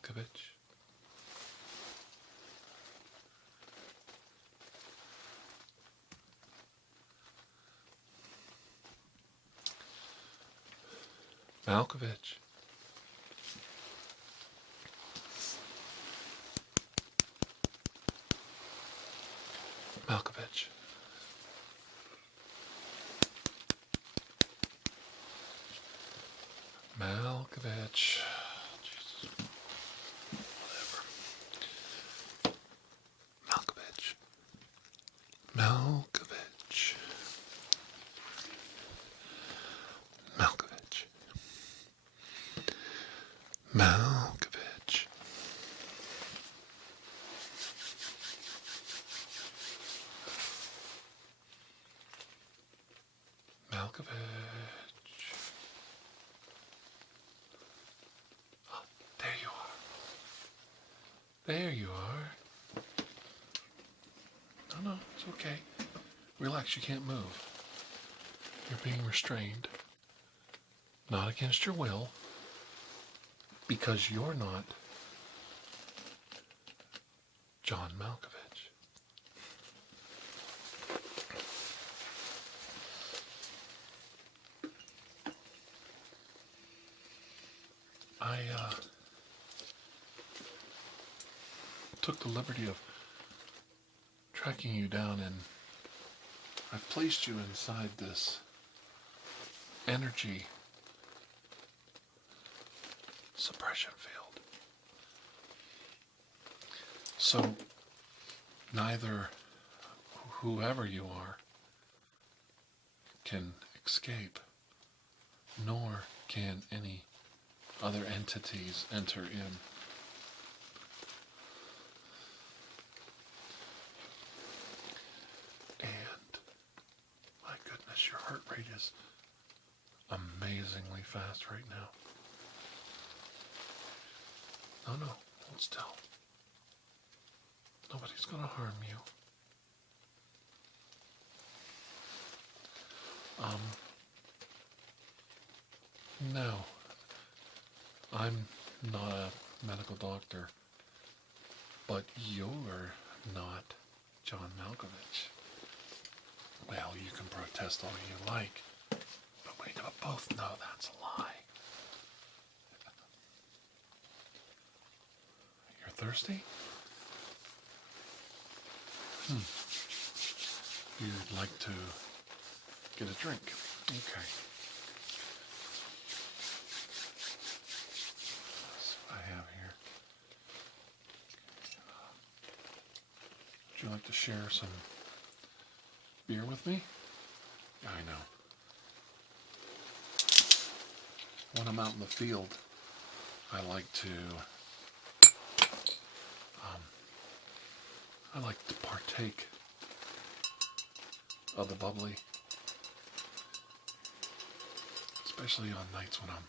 Malkovich. Malkovich. Malkovich. Malkovich. Jesus. Whatever. Malkovich. Malkovich. Malkovich. Malkovich. Malkovich. Oh, there you are. There you are. No, it's okay. Relax, you can't move. You're being restrained. Not against your will. Because you're not John Malkovich. I took the liberty of tracking you down, and I've placed you inside this energy suppression field. So neither whoever you are can escape, nor can any other entities enter in. And my goodness, your heart rate is amazingly fast right now. No, hold still. Nobody's going to harm you. No. I'm not a medical doctor, but you're not John Malkovich. Well, you can protest all you like, but we both know that's a lie. You're thirsty? You'd like to get a drink? Okay. I have here. Would you like to share some beer with me? I know. When I'm out in the field, I like to partake of the bubbly, especially on nights when I'm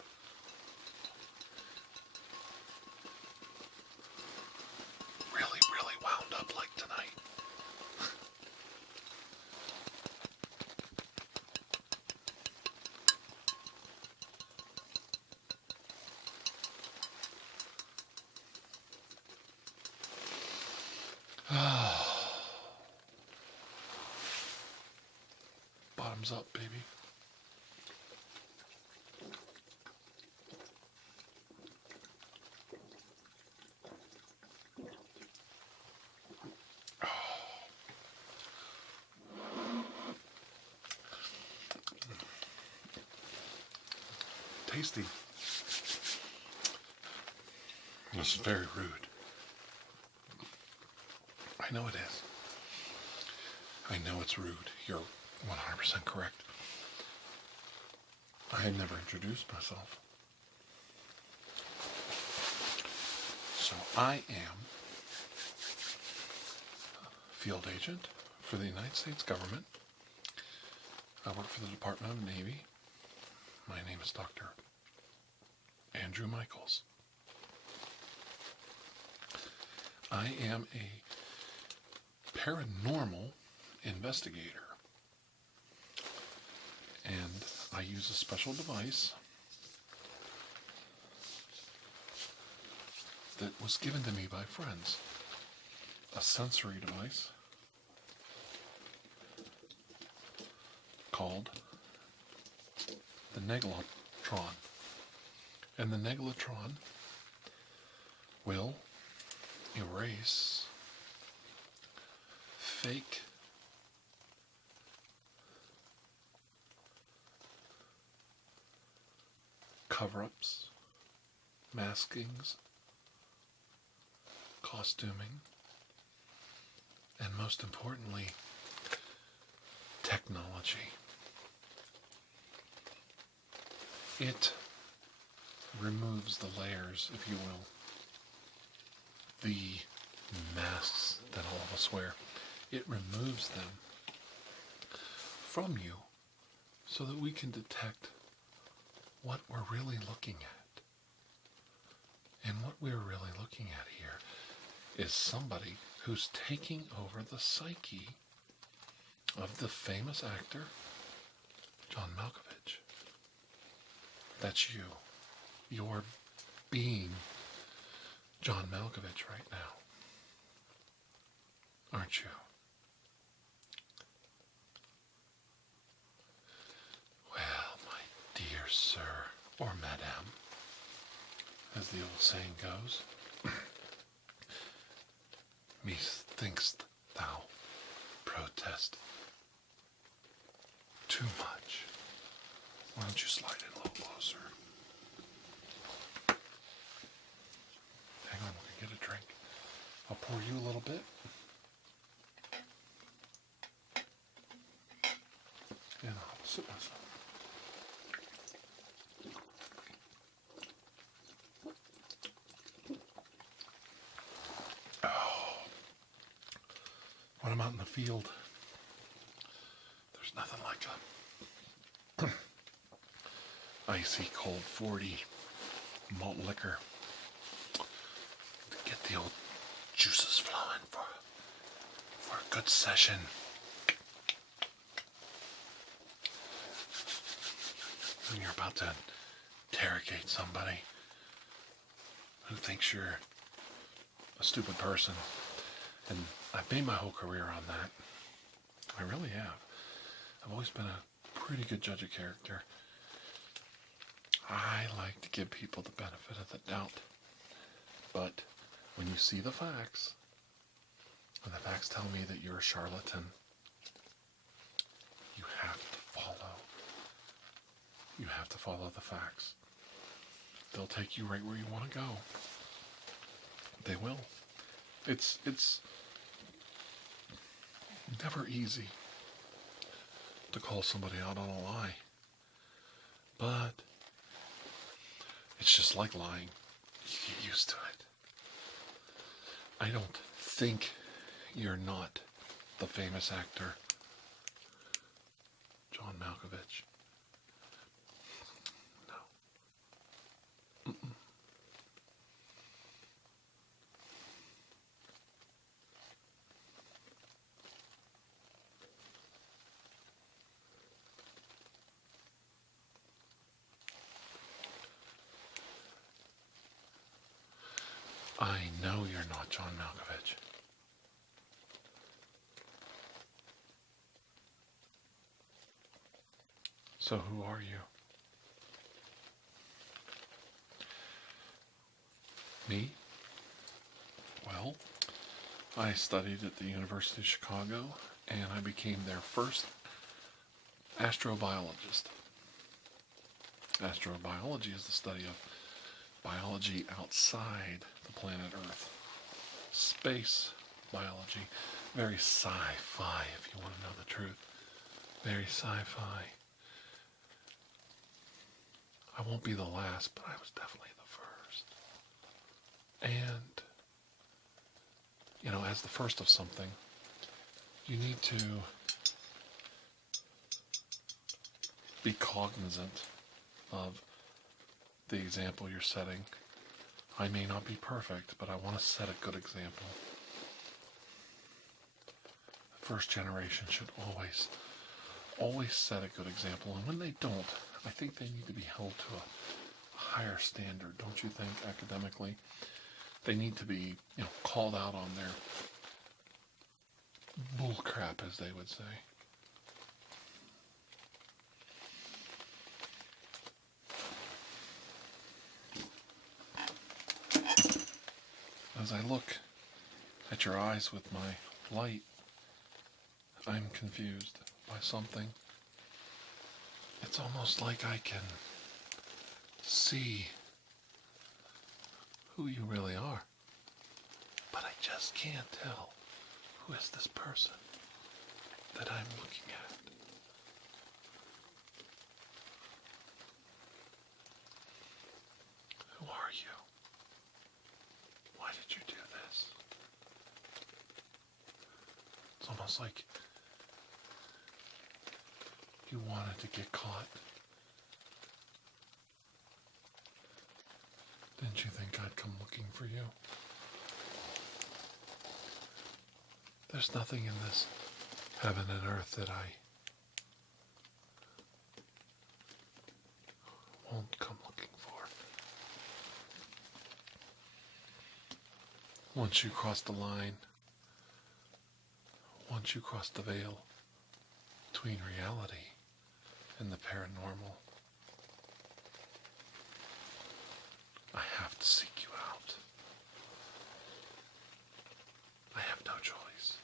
really wound up like tonight. Bottoms up, baby. Tasty. This is very rude. I know it is. I know it's rude. You're 100% correct. I had never introduced myself. So I am a field agent for the United States government. I work for the Department of the Navy. My name is Dr. Andrew Michaels. I am a paranormal investigator. And I use a special device that was given to me by friends. A sensory device called the neglatron. And the neglatron will erase fake cover-ups, maskings, costuming, and most importantly, technology. It removes the layers, if you will, the masks that all of us wear. It removes them from you so that we can detect what we're really looking at. And what we're really looking at here is somebody who's taking over the psyche of the famous actor, John Malkovich. That's you. You're being John Malkovich right now. Aren't you? Well, my dear sir, or madame, as the old saying goes, methinks thou protest too much. Why don't you slide in a little closer? Hang on, we can get a drink. I'll pour you a little bit. And I'll sit myself. Oh. When I'm out in the field, there's nothing like a icy cold 40 malt liquor to get the old juices flowing for a good session. When you're about to interrogate somebody who thinks you're a stupid person. And I've made my whole career on that. I really have. I've always been a pretty good judge of character. I like to give people the benefit of the doubt. But when you see the facts, and the facts tell me that you're a charlatan, you have to follow. You have to follow the facts. They'll take you right where you want to go. They will. It's never easy to call somebody out on a lie. But it's just like lying. You get used to it. I don't think you're not the famous actor John Malkovich. No. Mm-mm. I know you're not John Malkovich. So who are you? Me? Well, I studied at the University of Chicago, and I became their first astrobiologist. Astrobiology is the study of biology outside the planet Earth. Space biology. Very sci-fi, if you want to know the truth. Very sci-fi. I won't be the last, but I was definitely the first. And, you know, as the first of something, you need to be cognizant of the example you're setting. I may not be perfect, but I want to set a good example. The first generation should always set a good example. And when they don't, I think they need to be held to a higher standard, don't you think, academically? They need to be, called out on their bull crap, as they would say. As I look at your eyes with my light, I'm confused by something. It's almost like I can see who you really are, but I just can't tell who is this person that I'm looking at. Who are you? Why did you do this? It's almost like you wanted to get caught. Didn't you think I'd come looking for you? There's nothing in this heaven and earth that I won't come looking for. Once you cross the line, once you cross the veil between reality and the paranormal, I have to seek you out. I have no choice.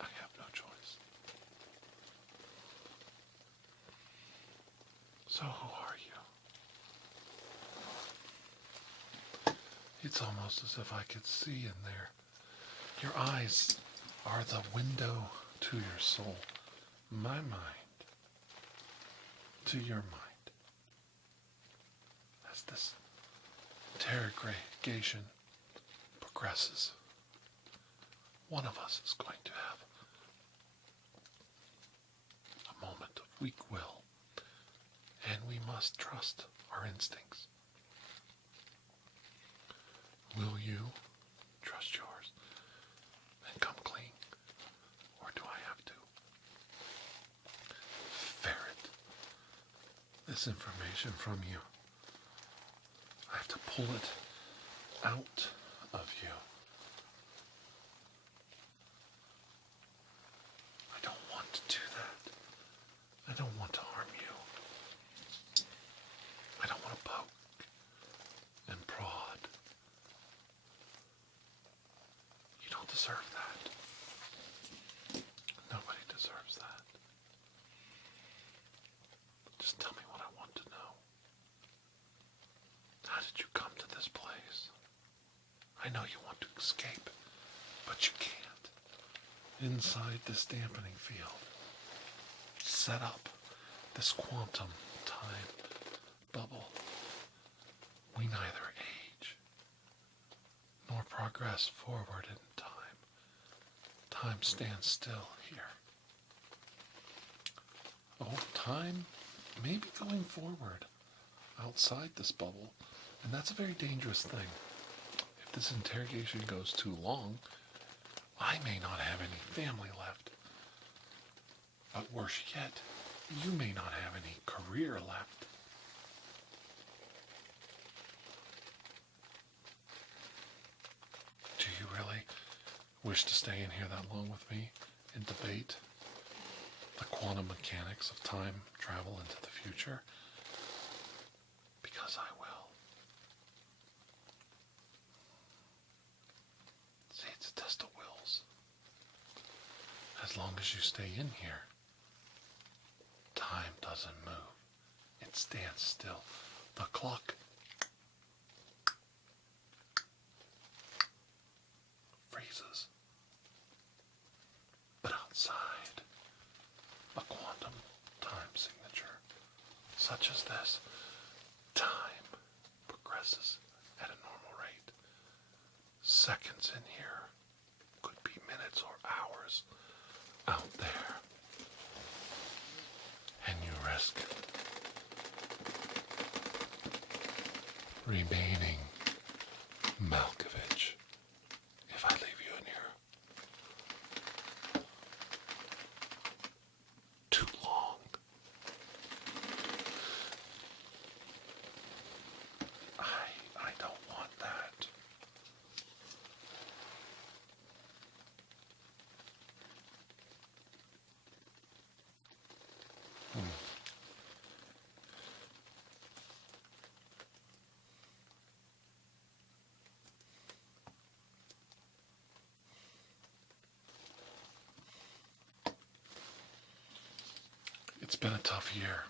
I have no choice. So who are you? It's almost as if I could see in there. Your eyes are the window to your soul. My mind to your mind. As this interrogation progresses, one of us is going to have a moment of weak will, and we must trust our instincts. Will you trust yours and come clean, or do I have to ferret this information from you? I have to pull it out of you. I don't want to do that. I don't want to harm you. I don't want to poke and prod. You don't deserve that. Nobody deserves that. Just tell me what I want to know. How did you come to this place? I know you want to escape, but you can't. Inside this dampening field, set up this quantum time bubble. We neither age nor progress forward in time. Time stands still here. Oh, time may be going forward outside this bubble, and that's a very dangerous thing. If this interrogation goes too long, I may not have any family left. But worse yet, you may not have any career left. Do you really wish to stay in here that long with me and debate the quantum mechanics of time travel into the future? Because I will. See, it's a test of wills. As long as you stay in here, time doesn't move. It stands still. The clock freezes. But outside, a quantum time signature, such as this, time progresses at a normal rate. Seconds in here could be minutes or hours out there. And you risk remaining Malkovich if I leave you in here too long. been a tough year.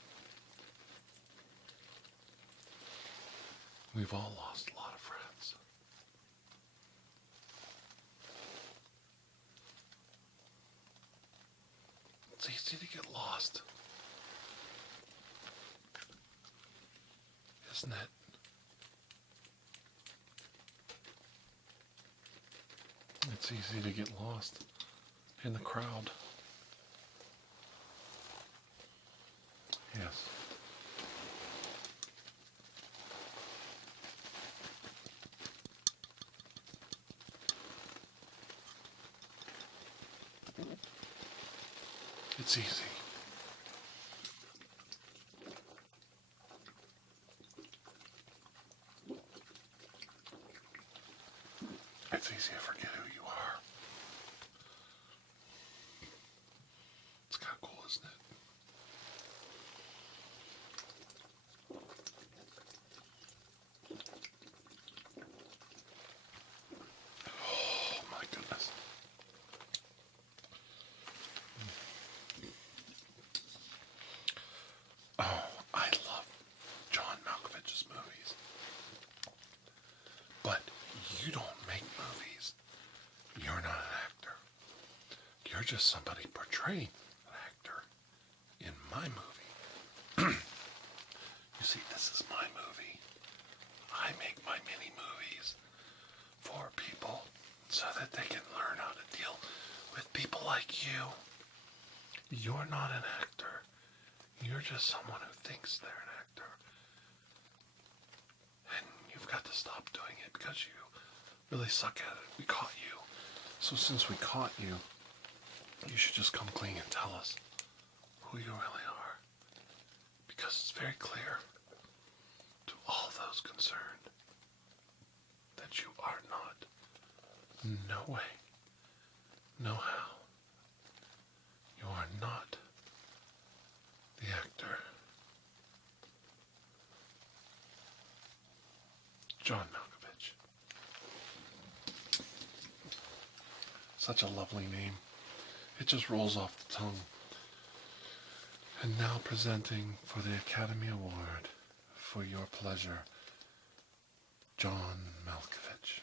We've all lost a lot of friends. It's easy to get lost, isn't it? It's easy to get lost in the crowd. Yes. It's easy. It's easy to forget who you are. It's kind of cool, isn't it? Oh my goodness. Oh, I love John Malkovich's movies. But you don't make movies. You're not an actor. You're just somebody portraying an actor in my movie. You see, this is my movie. I make my mini movies for people so that they can learn how to deal with people like you. You're not an actor. You're just someone who thinks they're an actor. And you've got to stop doing it because you really suck at it. We caught you. So since we caught you, you should just come clean and tell us who you really are. Because it's very clear to all those concerned that you are not. No way. No how. You are not the actor. John Malkovich. Such a lovely name. It just rolls off the tongue. And now presenting for the Academy Award for your pleasure, John Malkovich.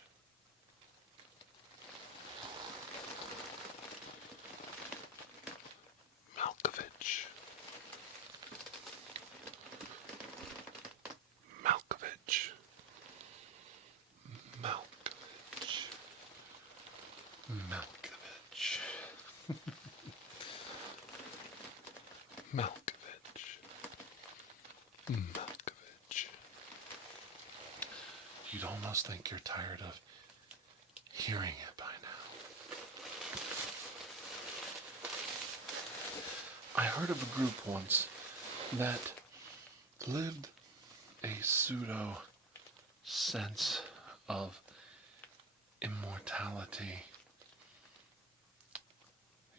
Malkovich. Malkovich. Malkovich. Malkovich. Malkovich. Malkovich. You'd almost think you're tired of hearing it by now. I heard of a group once that lived a pseudo sense of immortality.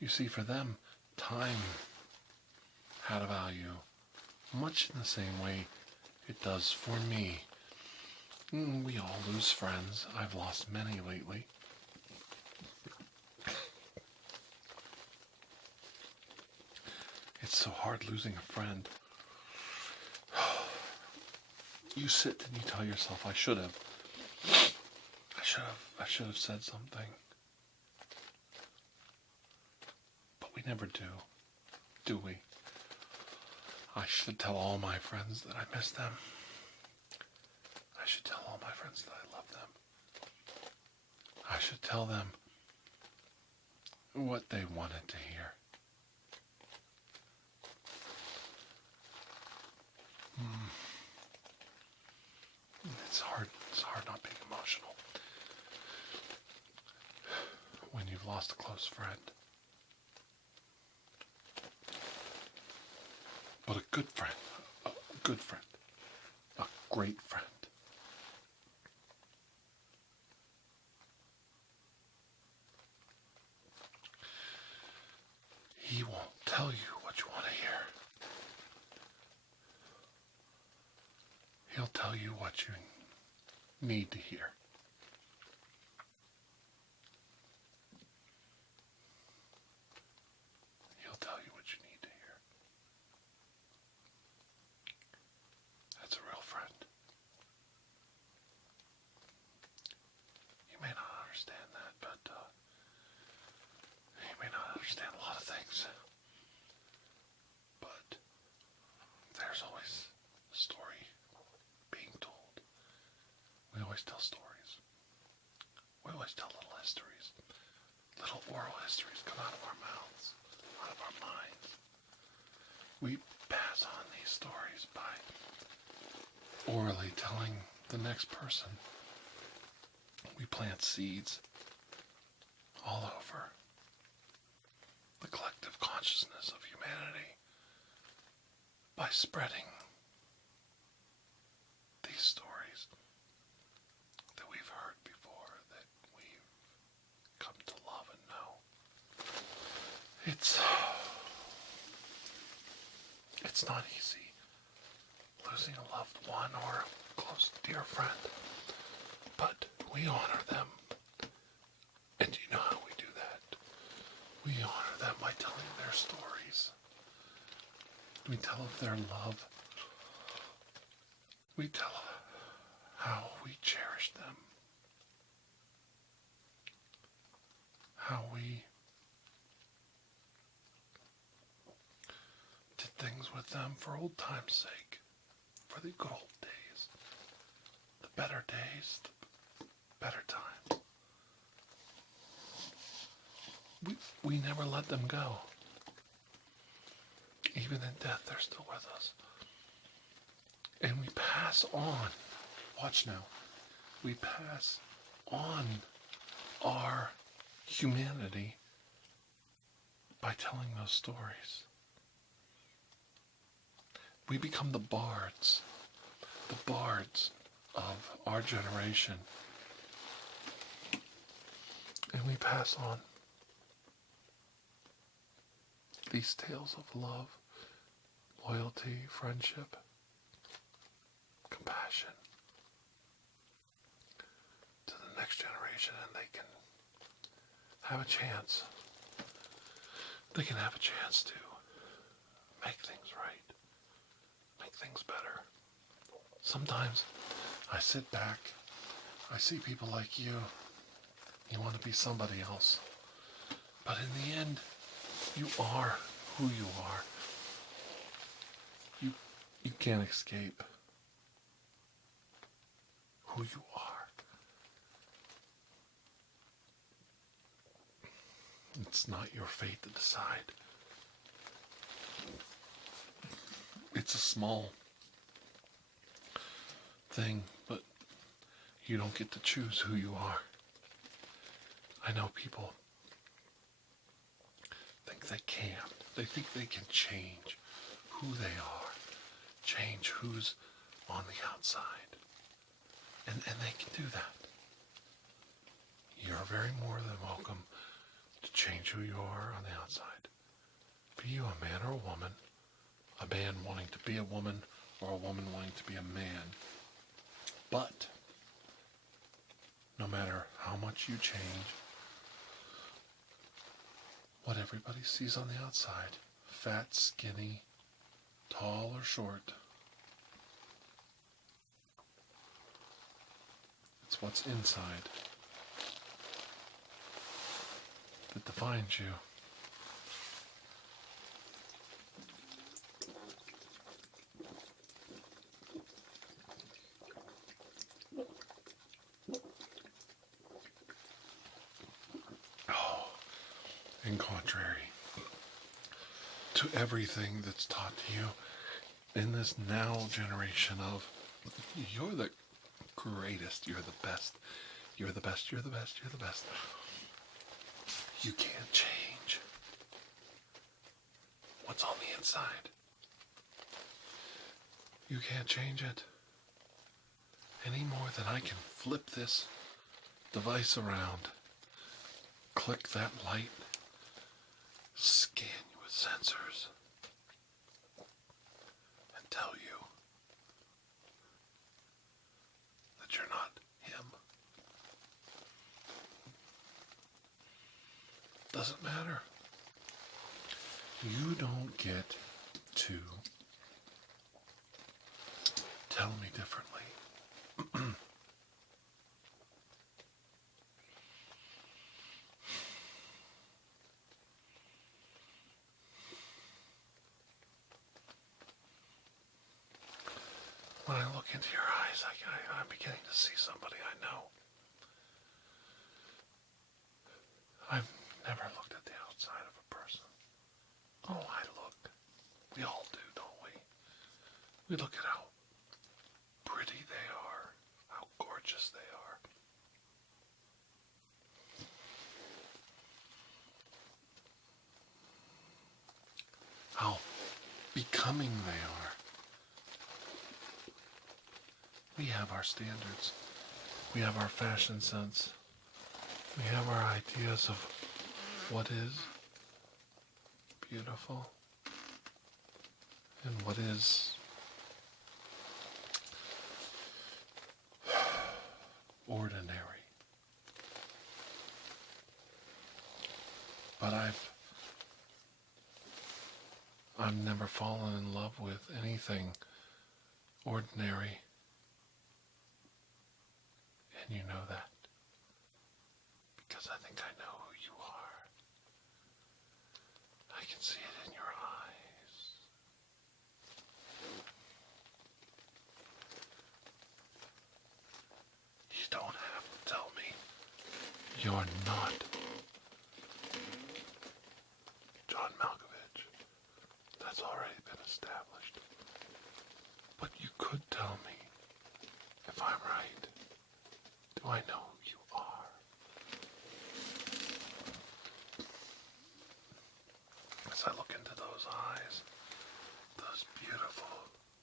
You see, for them, time had a value, much in the same way it does for me. We all lose friends. I've lost many lately. It's so hard losing a friend. You sit and you tell yourself, I should have said something. But we never do we? I should tell all my friends that I miss them. I should tell all my friends that I love them. I should tell them what they wanted to hear. It's hard not being emotional when you've lost a close friend. But a good friend, a great friend. He won't tell you what you want to hear. He'll tell you what you need to hear. He'll tell you what you need to hear. understand a lot of things. But there's always a story being told. We always tell stories. We always tell little histories. Little oral histories come out of our mouths, out of our minds. We pass on these stories by orally telling the next person. We plant seeds all over the collective consciousness of humanity by spreading these stories that we've heard before, that we've come to love and know. It's not easy losing a loved one or a close dear friend, but we honor them. And do you know how we do that? We honor them by telling their stories. We tell of their love. We tell how we cherish them. How we did things with them for old time's sake. For the good old days. The better days. The better times. We never let them go. Even in death, they're still with us. And we pass on. Watch now. We pass on our humanity by telling those stories. We become the bards of our generation. And we pass on these tales of love, loyalty, friendship, compassion to the next generation, and they can have a chance. They can have a chance to make things right, make things better. Sometimes I sit back, I see people like you want to be somebody else. But in the end, you are who you are. You can't escape who you are. It's not your fate to decide. It's a small thing, but you don't get to choose who you are. I know people think they can't. They think they can change who they are, change who's on the outside. And they can do that. You're very more than welcome to change who you are on the outside. Be you a man or a woman, a man wanting to be a woman, or a woman wanting to be a man. But no matter how much you change, what everybody sees on the outside, fat, skinny, tall or short, it's what's inside that defines you. And contrary to everything that's taught to you in this now generation of you're the greatest, you're the best, you're the best, you're the best, you're the best. You can't change what's on the inside. You can't change it any more than I can flip this device around, click that light, scan you with sensors, and tell you that you're not him. Doesn't matter. You don't get to tell me differently. into your eyes, I'm beginning to see somebody I know. I've never looked at the outside of a person. Oh, I look. We all do, don't we? We look at how pretty they are, how gorgeous they are. How becoming they are. We have our standards. We have our fashion sense. We have our ideas of what is beautiful and what is ordinary. But I've never fallen in love with anything ordinary. And you know that. Because I think I know who you are. I can see it in your eyes. You don't have to tell me you're not John Malkovich. That's already been established. But you could tell me if I'm right. Do I know who you are? As I look into those eyes, those beautiful,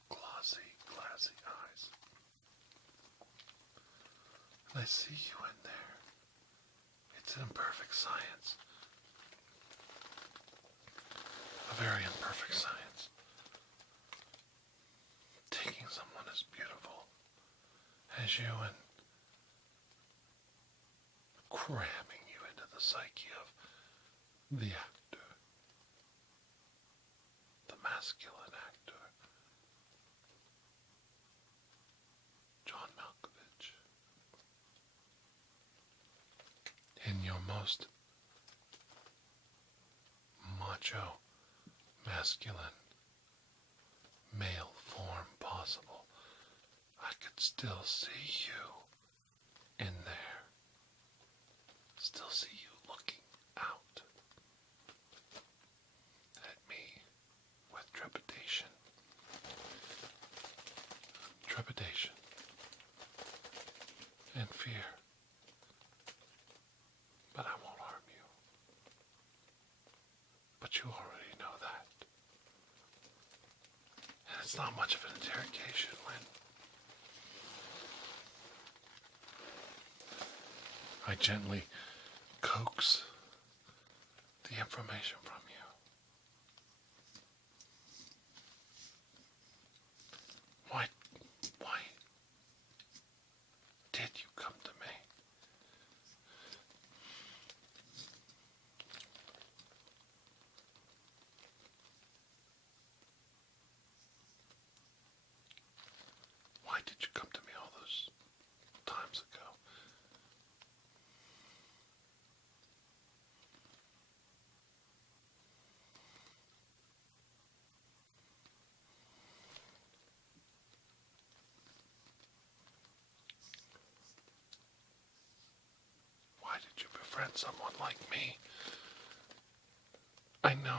glassy eyes, and I see you in there. It's an imperfect science. A very imperfect science. Taking someone as beautiful as you and cramming you into the psyche of the actor, the masculine actor, John Malkovich, in your most macho, masculine, male form possible. I could still see you in there. Still see you looking out at me with trepidation. Trepidation and fear. But I won't harm you. But you already know that. And it's not much of an interrogation when I gently coax the information from you. Why did you come to me? Why did you come to me all those times ago? Why did you befriend someone like me? I know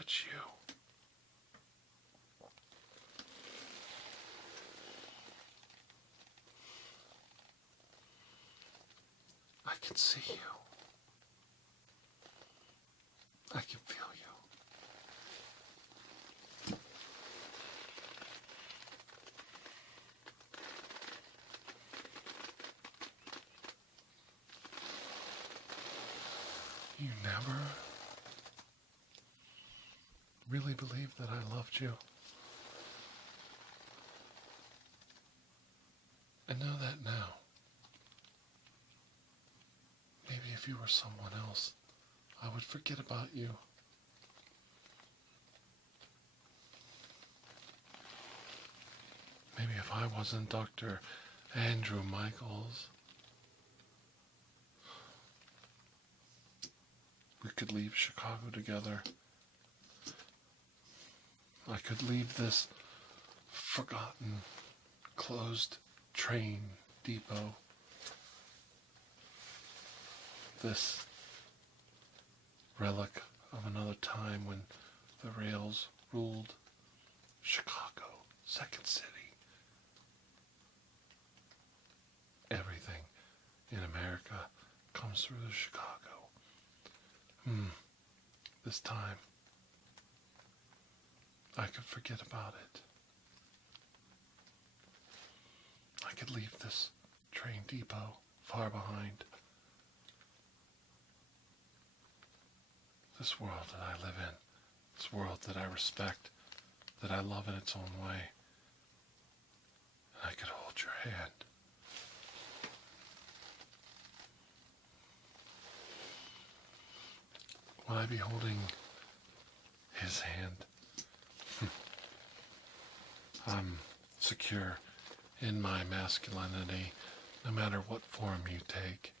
it's you. I can see you. I can feel you. You never really believed that I loved you. I know that now. Maybe if you were someone else, I would forget about you. Maybe if I wasn't Dr. Andrew Michaels, we could leave Chicago together. I could leave this forgotten, closed train depot, this relic of another time when the rails ruled Chicago, Second City. Everything in America comes through the Chicago. This time, I could forget about it. I could leave this train depot far behind. This world that I live in, this world that I respect, that I love in its own way. And I could hold your hand. Will I be holding his hand? I'm secure in my masculinity, no matter what form you take.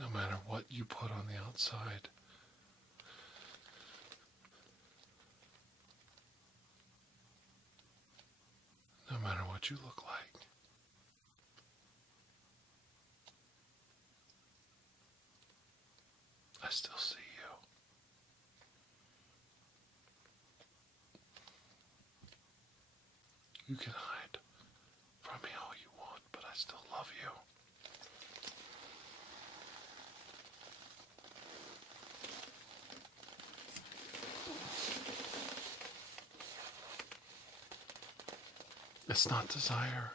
No matter what you put on the outside. No matter what you look like. I still see you. You can hide from me all you want, but I still love you. It's not desire.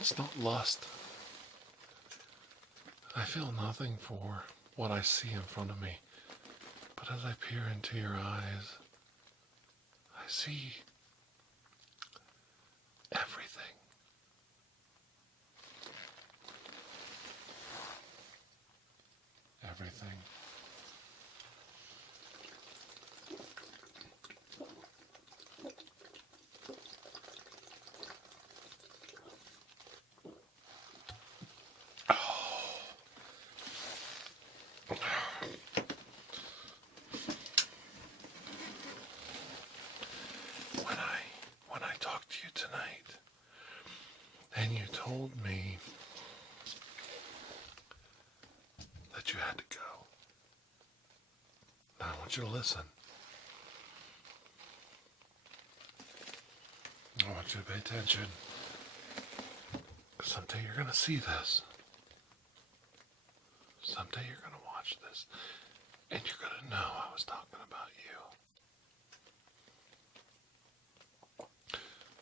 It's not lust. I feel nothing for what I see in front of me, but as I peer into your eyes, I see everything. Everything. When I talked to you tonight, and you told me that you had to go. Now I want you to listen. I want you to pay attention. Because someday you're going to see this. Someday you're going to watch this. And you're going to know I was talking about you.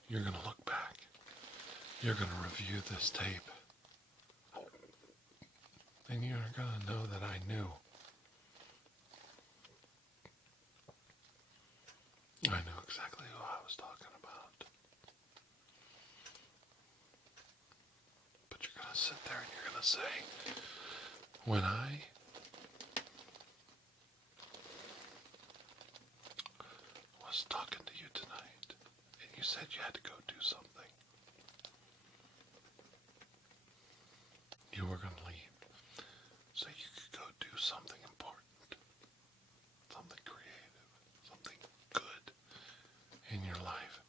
You're going to look back. You're going to review this tape. And you're going to know that I knew. I knew exactly who I was talking about. But you're going to sit there and you're going to say, when I was talking to you tonight, and you said you had to go do something, you were going to leave so you could go do something important, something creative, something good in your life.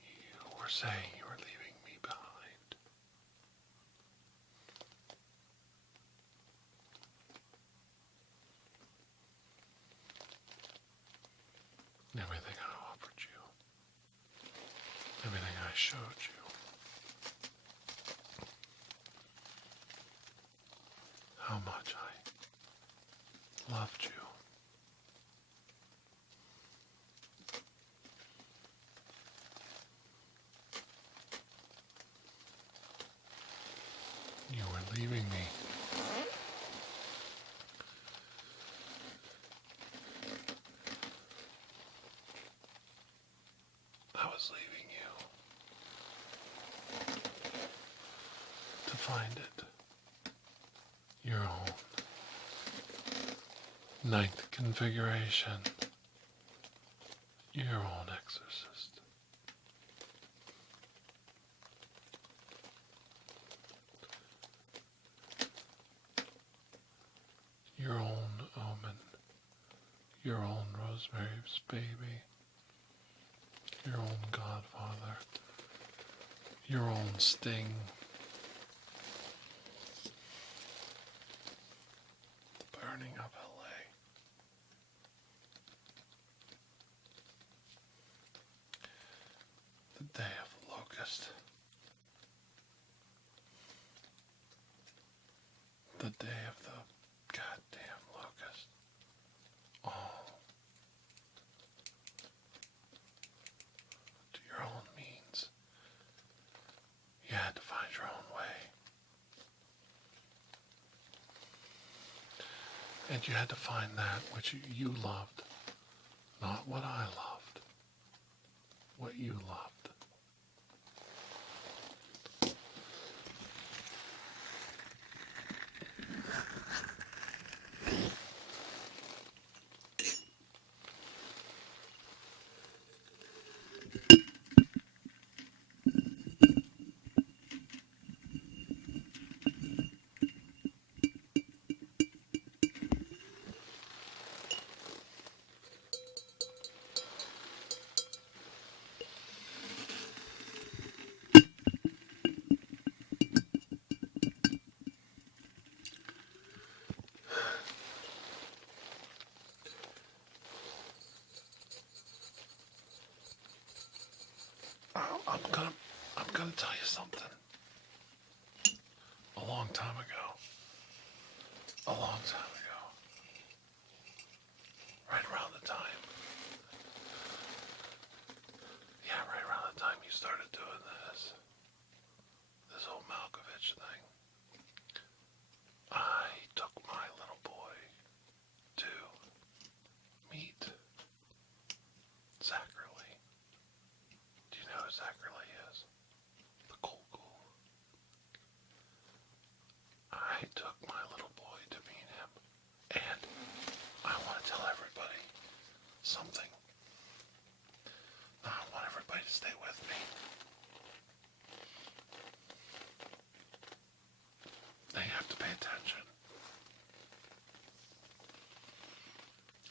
You were saying you were leaving me behind. Everything I offered you, everything I showed you, how much I loved you. You were leaving me. I was leaving you to find it, your own. Ninth configuration. Your own exorcist. Your own omen. Your own Rosemary's Baby. Your own Godfather. Your own Sting. The burning of LA. The day of the locust. The day of the goddamn locust. All to your own means. You had to find your own way. And you had to find that which you loved, not what I loved, what you loved. I'm gonna tell you something. A long time ago. Right around the time. Yeah, right around the time you started doing this whole Malkovich thing. I took my little boy to meet Zachary. Do you know who Zachary is? The cool. I took my little boy to meet him, and I want to tell everybody something. I want everybody to stay with me. They have to pay attention.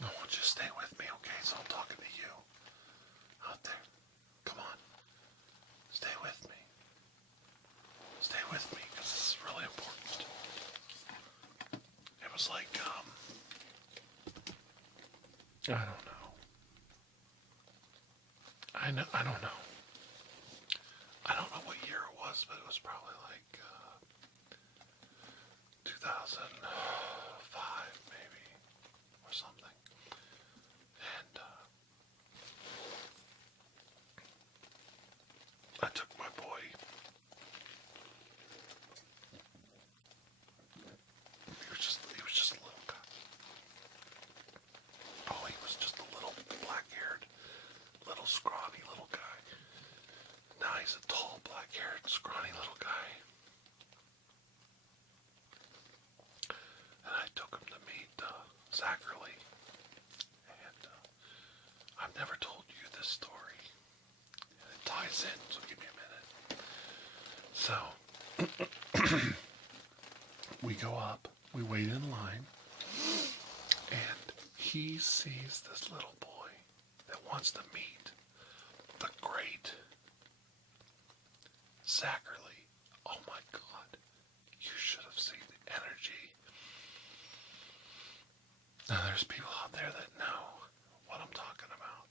I want you to stay with me, okay? So I'm talking to you out there. Come on. Stay with me. Stay with me, because this is really important. It was like, I don't know. I don't know. I don't know what year it was, but it was probably like 2005 maybe, or something. And I took my boy. He was just a little guy. Oh, he was just a little black-haired, little scrawny little guy. Now he's a tall, black-haired, scrawny little guy. And I took him to meet Zachary. And I've never told you this story. And it ties in, so give me a minute. So, we go up, we wait in line, and he sees this little boy that wants to meet the great Zachary. Oh my God, you should have seen the energy. Now there's people out there that know what I'm talking about.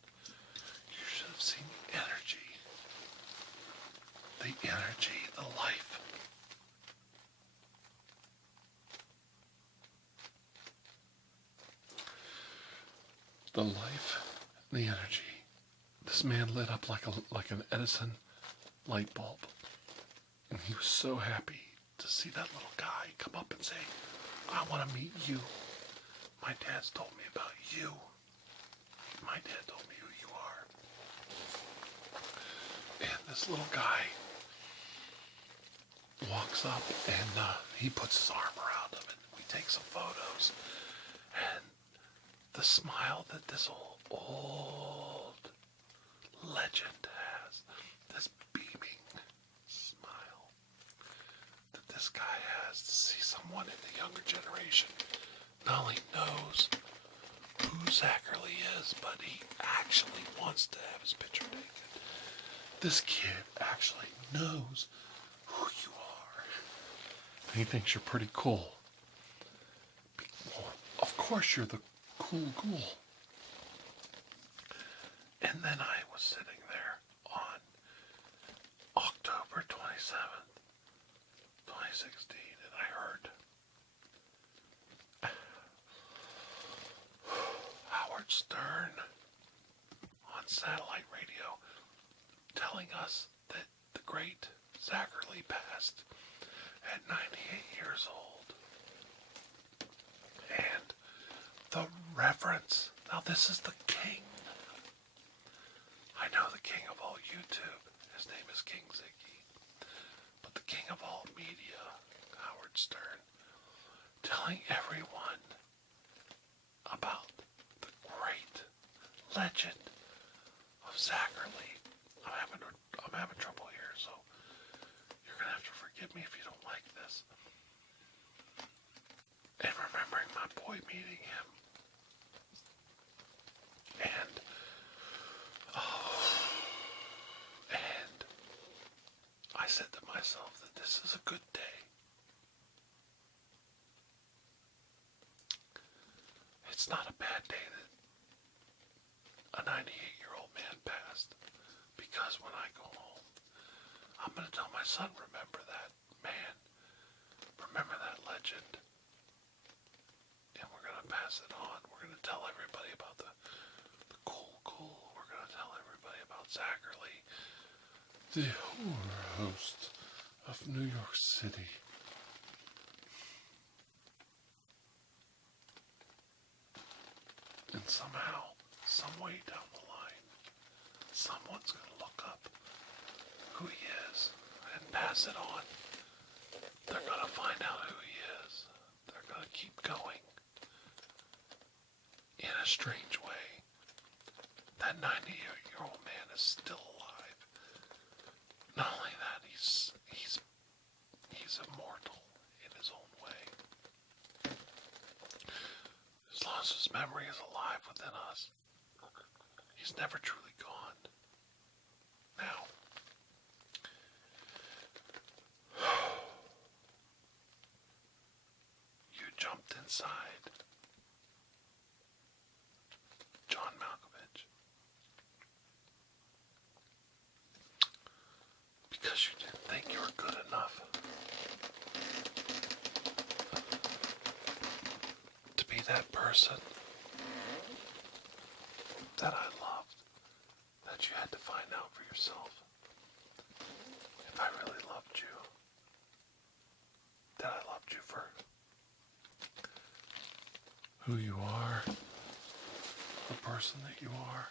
You should have seen the energy. The energy, the life. The life, the energy. This man lit up like an Edison light bulb. And he was so happy to see that little guy come up and say, I want to meet you. My dad's told me about you. My dad told me who you are. And this little guy walks up and he puts his arm around him and we take some photos. And The smile that this old legend has, this beaming smile that this guy has to see someone in the younger generation not only knows who Zachary is, but he actually wants to have his picture taken. This kid actually knows who you are. He thinks you're pretty cool. Well, of course you're the cool ghoul. And then I was sitting there on October 27th, 2016, and I heard Howard Stern on satellite radio telling us that the great Zachary passed at 98 years old. And the reverence. Now this is the king. I know the king of all YouTube. His name is King Ziggy. But the king of all media, Howard Stern, telling everyone about the great legend of Zachary. I'm having trouble here, so you're gonna have to forgive me if you don't like this. And remembering my boy meeting him. And I said to myself that this is a good day. It's not a bad day that a 98-year-old man passed. Because when I go home, I'm going to tell my son, remember that man. Remember that legend. And we're going to pass it on. We're going to tell everybody about the cool. We're going to tell everybody about Zachary, the horror host of New York City. And somehow, some way down the line, someone's going to look up who he is and pass it on. They're going to find out who he is. They're going to keep going. In a strange way, that 98-year-old man is still alive. Not only that, he's immortal in his own way. As long as his memory is alive within us, he's never truly gone. Now, you jumped inside John Malkovich because you didn't think you were good enough to be that person that I loved, that you had to find out for yourself if I really loved you, that I loved you for who you are, the person that you are.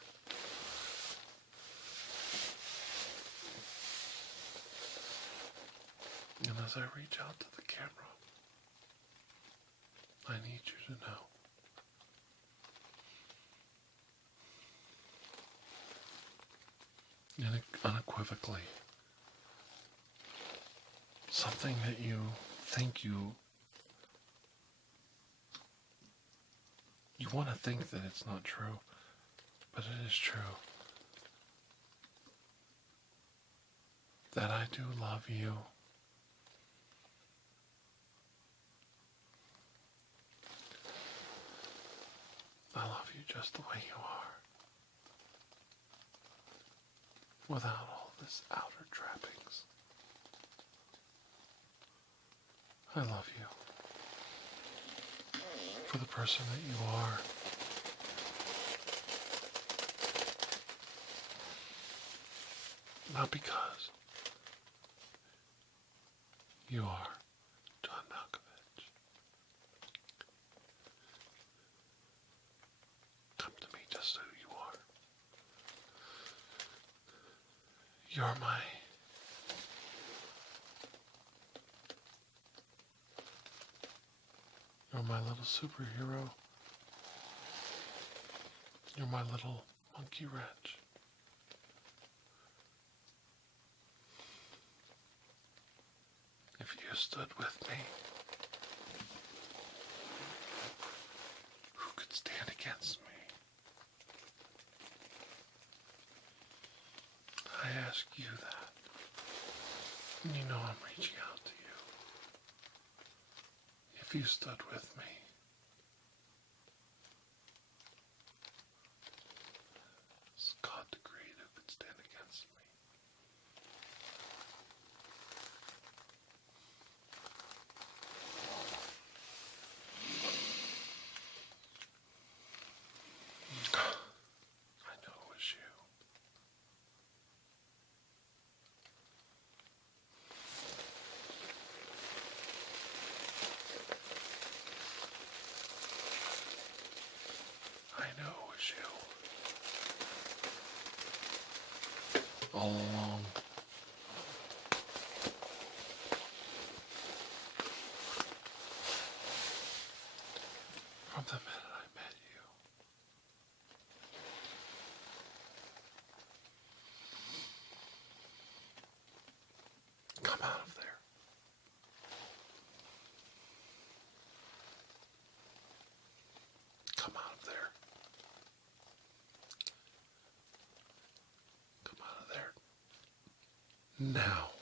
And as I reach out to the camera, I need you to know unequivocally something that you think you want to think that it's not true, but it is true. That I do love you. I love you just the way you are. Without all this outer trappings. I love you. For the person that you are. Not because you are John Malkovich. Come to me just who you are. You're my little superhero. You're my little monkey wrench. If you stood with me, who could stand against me? I ask you that, and you know I'm reaching out to you. If you stood with me, as God decreed, who could stand against me? I know it was you. I know it was you. All along. From the minute I met you. Come out of there. Come out of there. Come out of there. Now.